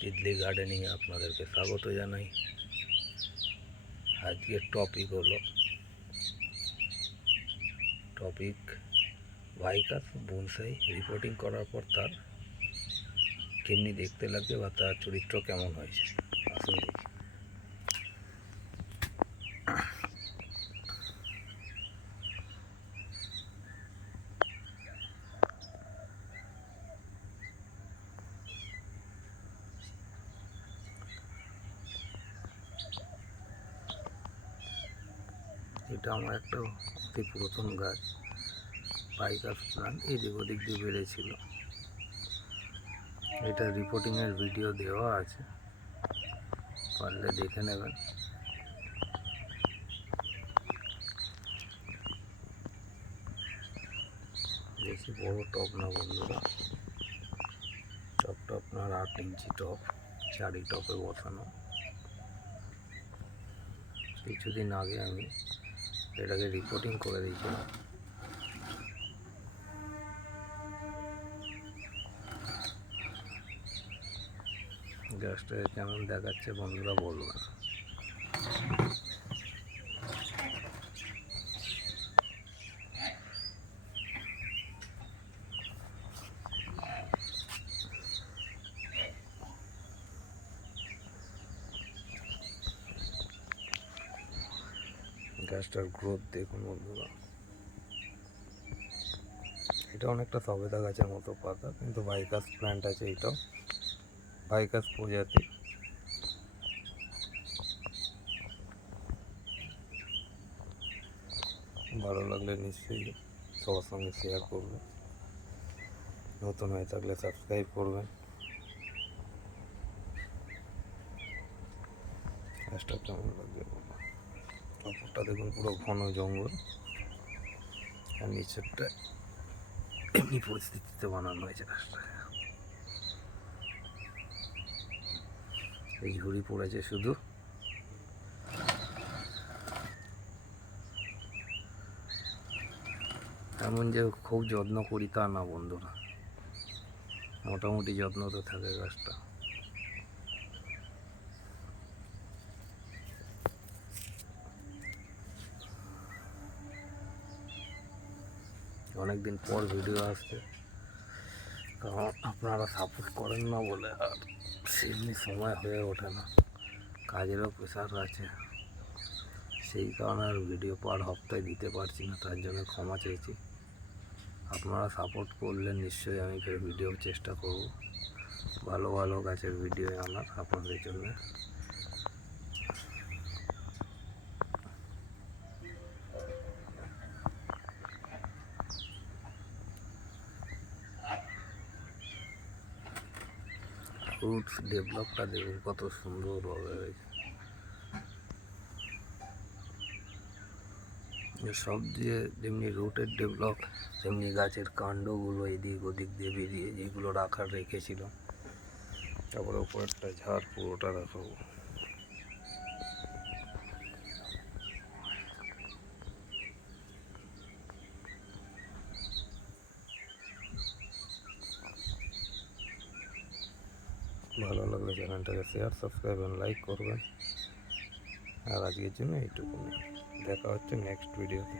তিতলি গার্ডেনিংয়ে আপনাদেরকে স্বাগত জানাই। আজকের টপিক ভাইকাস বনসাই রিপোর্টিং করার পর তার কেমনি দেখতে লাগবে বা তার চরিত্র কেমন হয়েছে আসুন দেখি। এটা আমার একটা অতি পুরাতন গাছ, ভাইকাস প্লান্ট, এদিক ওদিক দিয়ে বেড়েছিল। এটা রিপোর্টিংয়ের ভিডিও দেওয়া আছে, পারলে দেখে নেবেন। বেশি বড় টব না বন্ধুরা, টপটা আপনার 8 ইঞ্চি টপ, 4 টপে বসানো। কিছুদিন আগে আমি এটাকে রিপোর্টিং করে দিয়েছিলাম। গাছটা কেমন দেখাচ্ছে বন্ধুরা বলবেন। গাছটার গ্রোথ দেখুন বন্ধুরা, এটা অনেকটা সবেদা গাছের মতো পাতা, কিন্তু ভাইকাস প্ল্যান্ট আছে, এটাও ভাইকাস প্রজাতি। ভালো লাগলে নিশ্চয়ই সবার সঙ্গে শেয়ার করবেন, নতুন হয়ে থাকলে সাবস্ক্রাইব করবেন। গাছটা কেমন লাগবে, কাপড়টা দেখুন পুরো ঘন জঙ্গল, আর নিচেরটা এমনি পরিস্থিতিতে বানানো হয়েছে গাছটা। এই ঝুড়ি পড়েছে শুধু, এমন যে খুব যত্ন করি তা না বন্ধুরা, মোটামুটি যত্ন তো থাকে গাছটা। অনেকদিন পর ভিডিও আসছে, কারণ আপনারা সাপোর্ট করেন না বলে আর সেমনি সময় হয়ে ওঠে না, কাজেরও প্রেশার আছে, সেই কারণে আর ভিডিও পার হপ্তাহে দিতে পারছি না, তার জন্য ক্ষমা চাইছি। আপনারা সাপোর্ট করলে নিশ্চয়ই আমি ফের ভিডিও চেষ্টা করব, ভালো ভালো গাছের ভিডিও আনার আপনাদের জন্য। রুটস ডেভেলপটা দেখুন কত সুন্দরভাবে হয়েছে। সব দিয়ে যেমনি রুটের ডেভেলপ, তেমনি গাছের কাণ্ডগুলো এদিক ওদিক দিয়ে বেরিয়ে যেগুলো রাখার রেখেছিল। তারপরে উপরেরটা ঝাড় পুরোটা দেখাবো। ভালো লাগলে চ্যানেলটাকে শেয়ার, সাবস্ক্রাইব এবং লাইক করবেন। আর আজকের জন্য এইটুকুনি, দেখা হচ্ছে নেক্সট ভিডিওতে।